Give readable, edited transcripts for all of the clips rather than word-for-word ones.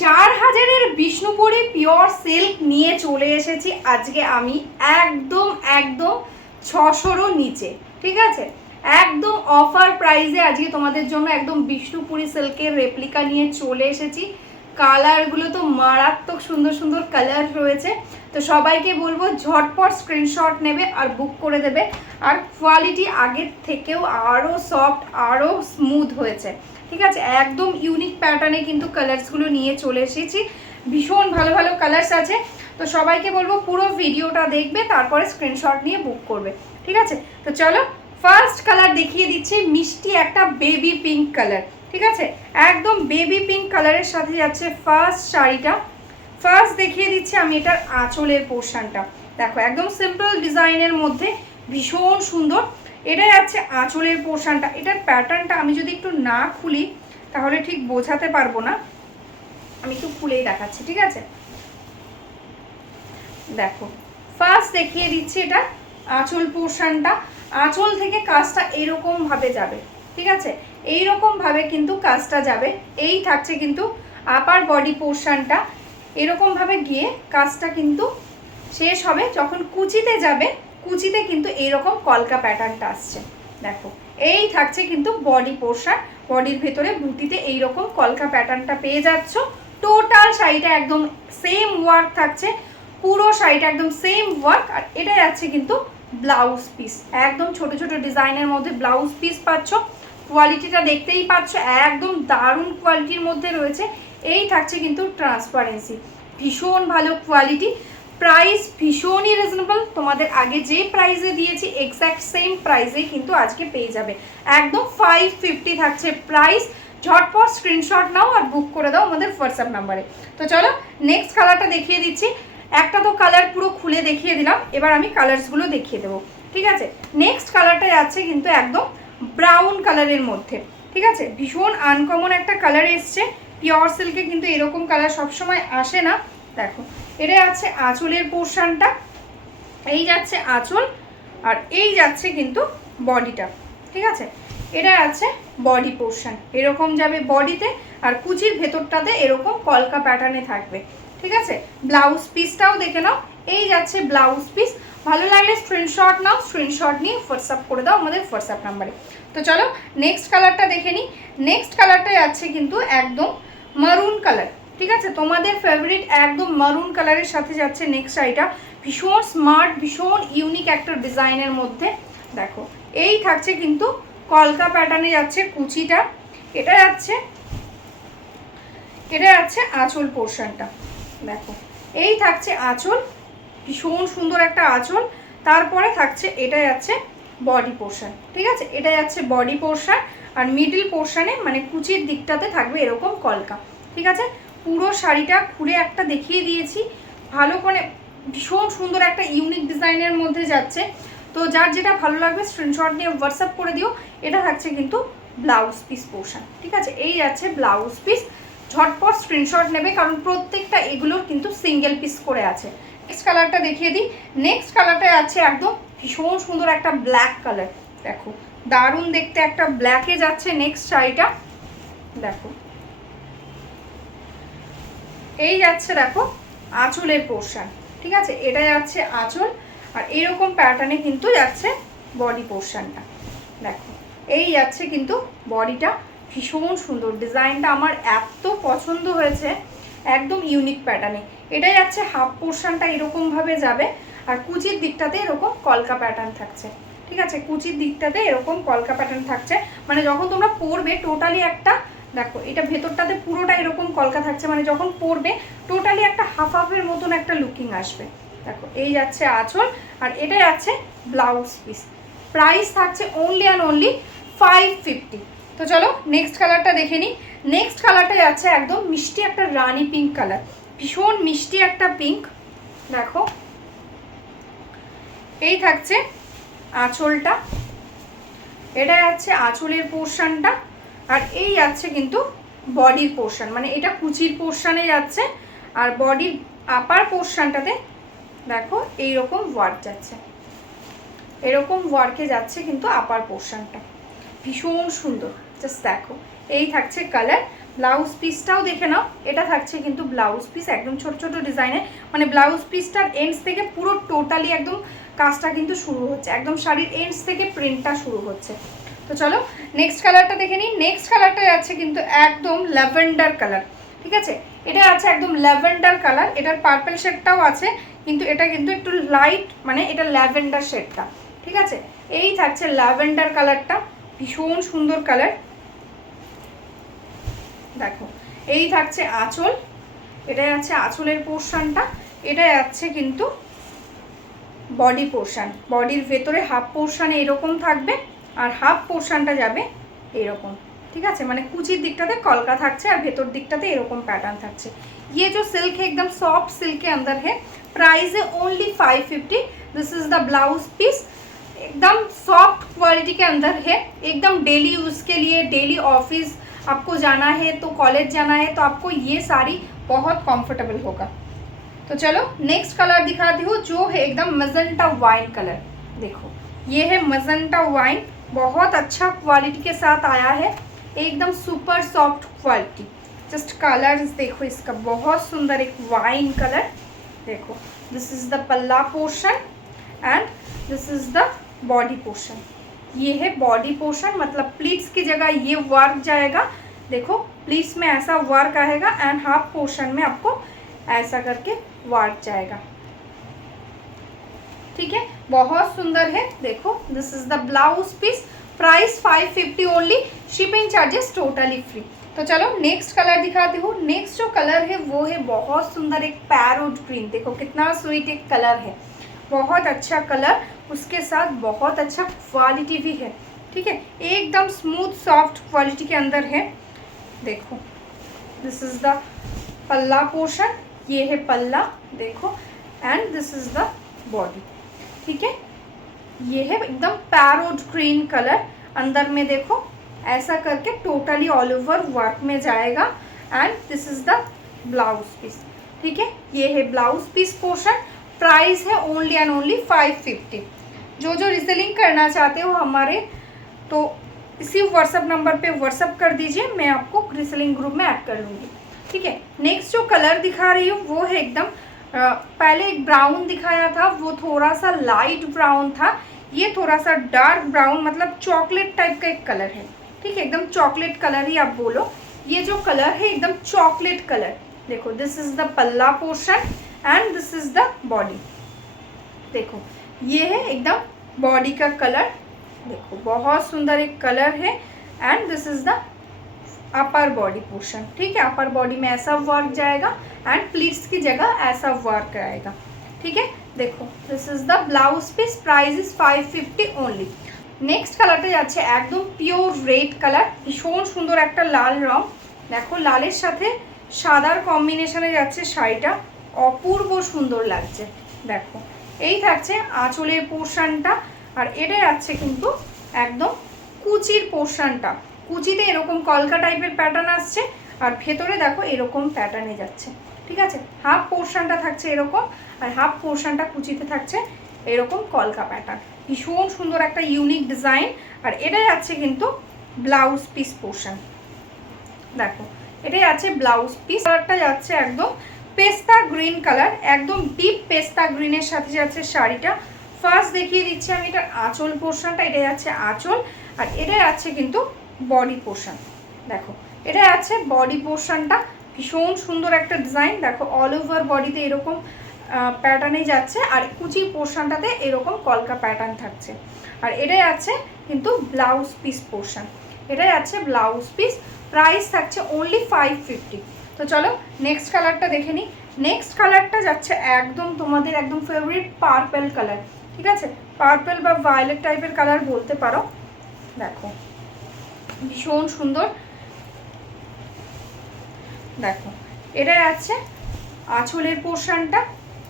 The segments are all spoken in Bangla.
4000-এর বিষ্ণুপুরি পিওর সিল্ক নিয়ে চলে এসেছি আজকে আমি একদম 600-রও নিচে। ঠিক আছে, একদম অফার প্রাইসে আজকে তোমাদের জন্য একদম বিষ্ণুপুরি সিল্কের রেপ্লিকা নিয়ে চলে এসেছি। কালারগুলো তো মারাত্মক সুন্দর সুন্দর কালার রয়েছে। তো সবাইকে বলবো ঝটপট স্ক্রিনশট নেবে আর বুক করে দেবে। আর কোয়ালিটি আগের থেকেও আরও সফট, আরও স্মুথ হয়েছে। ঠিক আছে, একদম ইউনিক প্যাটার্নে কিন্তু কালার্সগুলো নিয়ে চলে এসেছি। ভীষণ ভালো ভালো কালার্স আছে। তো সবাইকে বলবো পুরো ভিডিওটা দেখবে, তারপরে স্ক্রিনশট নিয়ে বুক করবে। ঠিক আছে, তো চলো ফার্স্ট কালার দেখিয়ে দিচ্ছি, মিষ্টি একটা বেবি পিঙ্ক কালার। ঠিক আছে, একদম বেবি পিঙ্ক কালারের সাথে যাচ্ছে ফার্স্ট শাড়িটা। ফার্স্ট দেখিয়ে দিচ্ছি আমি এটার আঁচলের পোর্শনটা। দেখো একদম সিম্পল ডিজাইনের মধ্যে ভীষণ সুন্দর। এটা যাচ্ছে আঁচলের পোর্শনটা। এটার প্যাটার্নটা আমি যদি একটু না খুলি তাহলে ঠিক বোঝাতে পারবো না, আমি একটু খুলেই দেখাচ্ছি। ঠিক আছে, দেখো ফার্স্ট দেখিয়ে দিচ্ছি এটা আঁচল পোর্শনটা। আঁচল থেকে কাজটা এরকম ভাবে যাবে। ঠিক আছে, এইরকম ভাবে কিন্তু কাজটা যাবে। এই থাকছে কিন্তু আপার বডি পোর্শনটা, এরকম ভাবে গিয়ে কাজটা কিন্তু শেষ হবে। যখন কুচিতে যাবে, কুচিতে কিন্তু এইরকম কলকা প্যাটার্নটা আসছে। দেখো এই থাকছে কিন্তু বডি পোর্শন, বডির ভেতরে বুটিতে এইরকম কলকা প্যাটার্নটা পেয়ে যাচ্ছ। টোটাল শাড়িটা একদম সেম ওয়ার্ক থাকছে, পুরো শাড়িটা একদম সেম ওয়ার্ক। আর এটা যাচ্ছে কিন্তু ব্লাউজ পিস, একদম ছোট ছোট ডিজাইনের মধ্যে ব্লাউজ পিস পাচ্ছ। কোয়ালিটিটা দেখতেই পাচ্ছ, একদম দারুণ কোয়ালিটির মধ্যে রয়েছে। এই থাকছে কিন্তু ট্রান্সপারেন্সি, ভীষণ ভালো কোয়ালিটি। প্রাইস ভীষণই রিজনেবল, তোমাদের আগে যে প্রাইসে দিয়েছি এক্স্যাক্ট সেম প্রাইসেই কিন্তু আজকে পেয়ে যাবে। একদম 550 থাকছে প্রাইস। ঝটপট স্ক্রিনশট নাও আর বুক করে দাও আমাদের হোয়াটসঅ্যাপ নাম্বারে। তো চলো নেক্সট কালারটা দেখিয়ে দিচ্ছি। একটা তো কালার পুরো খুলে দেখিয়ে দিলাম, এবার আমি কালার্সগুলো দেখিয়ে দেবো। ঠিক আছে, নেক্সট কালারটা যাচ্ছে কিন্তু একদম ব্রাউন কালারের মধ্যে। ঠিক আছে, ভীষণ আনকমন একটা কালার এসছে। পিওর সিল্কে কিন্তু এরকম কালার সবসময় আসে না। দেখো এটা যাচ্ছে আঁচলের পোর্শনটা, এই যাচ্ছে আঁচল, আর এই যাচ্ছে কিন্তু বডিটা। ঠিক আছে, এটা আছে বডি পোর্শন, এরকম যাবে বডিতে, আর কুচির ভেতরটাতে এরকম কলকা প্যাটার্নে থাকবে। ঠিক আছে, ব্লাউজ পিসটাও দেখে নাও, এই যাচ্ছে ব্লাউজ পিস। ভালো লাগলে স্ক্রিনশট নাও, স্ক্রিনশট নিয়ে হোয়াটসঅ্যাপ করে দাও আমাদের হোয়াটসঅ্যাপ নাম্বারে। তো চলো নেক্সট কালারটা দেখে নিই। নেক্সট কালারটা যাচ্ছে কিন্তু একদম মারুন কালার। ঠিক আছে, তোমাদের ফেভারিট একদম মারুন কালারের সাথে যাচ্ছে নেক্সট শাড়িটা। ভীষণ স্মার্ট, ভীষণ ইউনিক একটা ডিজাইনের মধ্যে। দেখো এই থাকছে কিন্তু কলকা প্যাটার্নে যাচ্ছে কুচিটা। এটা যাচ্ছে আঁচল পোর্শনটা। দেখো এই থাকছে আঁচল, ভীষণ সুন্দর একটা আঁচল। তারপরে থাকছে এটা যাচ্ছে বডি পোর্শন। ঠিক আছে, এটা যাচ্ছে বডি পোর্শন, আর মিডল পোর্শনে মানে কুচির দিকটাতে থাকবে এরকম কলকা। ঠিক আছে, পুরো শাড়িটা খুলে একটা দেখিয়ে দিয়েছি ভালো করে। ভীষণ সুন্দর একটা ইউনিক ডিজাইনের মধ্যে যাচ্ছে। তো যার যেটা ভালো লাগবে স্ক্রিনশট নিয়ে হোয়াটসঅ্যাপ করে দিও। এটা থাকছে কিন্তু ব্লাউজ পিস পোর্শন। ঠিক আছে, এই যাচ্ছে ব্লাউজ পিস। ঝটপট স্ক্রিনশট নেবে, কারণ প্রত্যেকটা এগুলোর কিন্তু সিঙ্গেল পিস করে আছে। নেক্সট কালারটা দেখিয়ে দিই। নেক্সট কালারটা আছে একদম ভীষণ সুন্দর একটা ব্ল্যাক কালার। দেখো দারুণ দেখতে একটা ব্ল্যাকে যাচ্ছে নেক্সট শাড়িটা। দেখো এই যাচ্ছে দেখো আঁচলের পোর্শন। ঠিক আছে, এটা যাচ্ছে আঁচল, আর এরকম প্যাটার্নে কিন্তু যাচ্ছে বডি পোর্শনটা। দেখো এই যাচ্ছে কিন্তু বডিটা, ভীষণ সুন্দর ডিজাইনটা, আমার এত পছন্দ হয়েছে, একদম ইউনিক প্যাটার্নে। এটা যাচ্ছে হাফ পোর্শনটা এরকমভাবে যাবে, আর কুচির দিকটাতে এরকম কলকা প্যাটার্ন থাকছে। ঠিক আছে, কুচির দিকটাতে এরকম কলকা প্যাটার্ন থাকছে, মানে যখন তোমরা পরবে টোটালি একটা, দেখো এটা ভেতরটাতে পুরোটা এরকম কলকা থাকছে, মানে যখন পরবে টোটালি একটা হাফ হাফের মতন একটা লুকিং আসবে। দেখো এই যাচ্ছে আঁচল, আর এটা যাচ্ছে ব্লাউজ পিস। প্রাইস থাকছে অনলি অ্যান্ড অনলি 550। তো চলো নেক্সট কালারটা দেখে নিই। নেক্সট কালারটা যাচ্ছে একদম মিষ্টি একটা রানি পিঙ্ক কালার, ভীষণ মিষ্টি একটা পিঙ্ক। দেখো এই থাকছে আঁচলটা, এটা যাচ্ছে আঁচলের পোর্শনটা, আর এই যাচ্ছে কিন্তু বডির পোর্শন, মানে এটা কুচির পোর্শনে যাচ্ছে, আর বডির আপার পোর্শনটাতে দেখো এইরকম ওয়ার্ক যাচ্ছে, এরকম ওয়ার্কে যাচ্ছে কিন্তু আপার পোর্শনটা। ভীষণ সুন্দর, জাস্ট দেখো এই থাকছে কালার। ব্লাউজ পিসটাও দেখে নাও, এটা থাকছে কিন্তু ব্লাউজ পিস একদম ছোট ছোট ডিজাইনের, মানে ব্লাউজ পিসটার এন্ডস থেকে পুরো টোটালি একদম কাজটা কিন্তু শুরু হচ্ছে, একদম শাড়ির এন্ডস থেকে প্রিন্টটা শুরু হচ্ছে। তো চলো নেক্সট কালারটা দেখে নিই। নেক্সট কালারটা যাচ্ছে কিন্তু একদম ল্যাভেন্ডার কালার, ঠিক আছে, এটা আছে একদম ল্যাভেন্ডার কালার, এটার পার্পল শেডটাও আছে, কিন্তু এটা কিন্তু একটু লাইট, মানে এটা ল্যাভেন্ডার শেডটা, ঠিক আছে। এই থাকছে ল্যাভেন্ডার কালারটা, ভীষণ সুন্দর কালার। দেখো এই থাকছে আঁচল, এটা যাচ্ছে আঁচলের পোর্শনটা, এটা যাচ্ছে কিন্তু বডি পোর্শন, বডির ভেতরে হাফ পোর্শনে এরকম থাকবে আর হাফ পোর্শনটা যাবে এরকম, ঠিক আছে, মানে কুচির দিকটাতে কলকা থাকছে আর ভেতর दिखटाते এরকম पैटर्न থাকছে। ये जो सिल्क है एकदम सॉफ्ट सिल्क के अंदर है, प्राइस है only 550। This is the blouse piece, एकदम सॉफ्ट क्वालिटी के अंदर है, एकदम डेली यूज़ के लिए, डेली ऑफिस आपको जाना है तो कॉलेज जाना है तो आपको ये साड़ी बहुत कंफर्टेबल होगा। तो चलो नेक्स्ट कलर दिखाती हूँ जो है एकदम मजेंटा वाइन कलर। देखो ये है मजेंटा वाइन, बहुत अच्छा क्वालिटी के साथ आया है, एकदम super soft quality. Just colours देखो इसका, बहुत सुंदर एक वाइन कलर। देखो दिस इज द पल्ला portion and this is the body portion. ये है बॉडी पोर्शन, मतलब प्लीट्स की जगह ये वर्क जाएगा, देखो प्लीट्स में ऐसा वर्क आएगा एंड हाफ पोर्शन में आपको ऐसा करके वर्क जाएगा, ठीक है, बहुत सुंदर है। देखो this is the blouse piece, price 550 only, shipping charges totally free. तो चलो नेक्स्ट कलर दिखाती हूँ। नेक्स्ट जो कलर है वो है बहुत सुंदर एक पैरोट ग्रीन, देखो कितना स्वीट एक कलर है, बहुत अच्छा कलर, उसके साथ बहुत अच्छा क्वालिटी भी है, ठीक है, एकदम स्मूथ सॉफ्ट क्वालिटी के अंदर है। देखो दिस इज द पल्ला पोर्शन, ये है पल्ला, देखो and this is the body, ठीक है, ये है एकदम पैरोट ग्रीन कलर, अंदर में देखो ऐसा करके टोटली ऑल ओवर वर्क में जाएगा and this is the blouse piece, ठीक है, ये है ब्लाउज पीस पोर्शन, प्राइस है ओनली एंड ओनली 550। जो रिसेलिंग करना चाहते हो हमारे, तो इसी व्हाट्सअप नंबर पे व्हाट्सअप कर दीजिए, मैं आपको रिसेलिंग ग्रुप में ऐड कर लूँगी, ठीक है। नेक्स्ट जो कलर दिखा रही हूँ वो है एकदम पहले एक ब्राउन दिखाया था, वो थोड़ा सा लाइट ब्राउन था, ये थोड़ा सा डार्क ब्राउन, मतलब चॉकलेट टाइप का एक कलर है, ठीक है, एकदम चॉकलेट कलर ही आप बोलो। ये जो कलर है एकदम चॉकलेट कलर। देखो दिस इज द पल्ला portion and this is the body, देखो ये है एकदम बॉडी का कलर, देखो बहुत सुंदर एक कलर है and this is the upper body portion, ठीक है, अपर बॉडी में ऐसा वर्क जाएगा एंड प्लीट्स की जगह ऐसा वर्क आएगा, ठीक है। देखो this is the blouse piece, price is 550 only. Next कलरটা যাচ্ছে একদম পিওর রেড কালার, ভীষণ সুন্দর একটা লাল রং, দেখো লালের সাথে সাদার কম্বিনেশনে যাচ্ছে শাড়িটা, অপূর্ব সুন্দর লাগছে। দেখো এই থাকছে আঁচলের পোর্শনটা আর এটা যাচ্ছে কিন্তু একদম কুচির পোর্শনটা, কুচিতে এরকম কলকা টাইপের প্যাটার্ন আসছে আর ভেতরে দেখো এরকম প্যাটার্নে যাচ্ছে, ঠিক আছে, হাফ পোর্শনটা থাকছে এরকম আর হাফ পোর্শনটা কুচিতে থাকছে এরকম কলকা প্যাটার্ন, ভীষণ সুন্দর একটা ইউনিক ডিজাইন। আর এটা যাচ্ছে কিন্তু ব্লাউজ পিস পোর্শন, দেখো এটাই আছে ব্লাউজ পিস। কালারটা যাচ্ছে একদম পেস্তা গ্রিন কালার, একদম ডিপ পেস্তা গ্রিনের সাথে যাচ্ছে শাড়িটা। ফার্স্ট দেখিয়ে দিচ্ছি আমি এটার আঁচল পোর্শনটা, এটা যাচ্ছে আঁচল আর এটা যাচ্ছে কিন্তু বডি পোর্শন। দেখো এটা যাচ্ছে বডি পোর্শনটা, ভীষণ সুন্দর একটা ডিজাইন, দেখো অল ওভার বডিতে এরকম প্যাটার্নে যাচ্ছে আর কুচি পোর্শনটাতে এরকম কলকা প্যাটার্ন থাকছে। আর এটা যাচ্ছে কিন্তু ব্লাউজ পিস পোর্শন, এটা যাচ্ছে ব্লাউজ পিস, প্রাইস থাকছে ওনলি 550। তো চলো নেক্সট কালারটা দেখে নিই। নেক্সট কালারটা যাচ্ছে একদম তোমাদের একদম ফেভারিট পার্পল কালার, ঠিক আছে, পার্পল বা ভায়োলেট টাইপের কালার বলতে পারো। দেখো ভীষণ সুন্দর, দেখো এটা যাচ্ছে আঁচলের পোর্শনটা,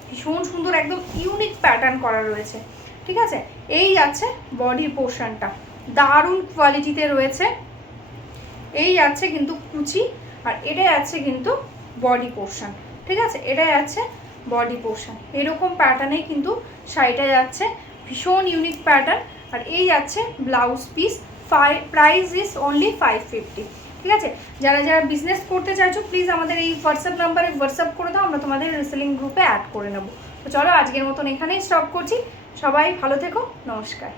ভীষণ সুন্দর একদম ইউনিক প্যাটার্ন করা রয়েছে, ঠিক আছে। এই যাচ্ছে বডির পোর্শনটা, দারুণ কোয়ালিটিতে রয়েছে। এই যাচ্ছে কিন্তু কুচি আর এটা যাচ্ছে কিন্তু বডি পোর্শন, ঠিক আছে, এটা যাচ্ছে বডি পোর্শন, এরকম প্যাটার্নে কিন্তু শাড়িটা যাচ্ছে, ভীষণ ইউনিক প্যাটার্ন। আর এই যাচ্ছে blouse piece, price is only 550, ঠিক ঠিক আছে? যারা যারা বিজনেস করতে চাইছো প্লিজ আমাদের এই হোয়াটসঅ্যাপ নাম্বারে হোয়াটসঅ্যাপ করে দাও, আমরা তোমাদের রিসেলিং গ্রুপে অ্যাড করে নেবো। তো চলো আজকের মতন এখানেই স্টপ করছি, সবাই ভালো থেকো, নমস্কার।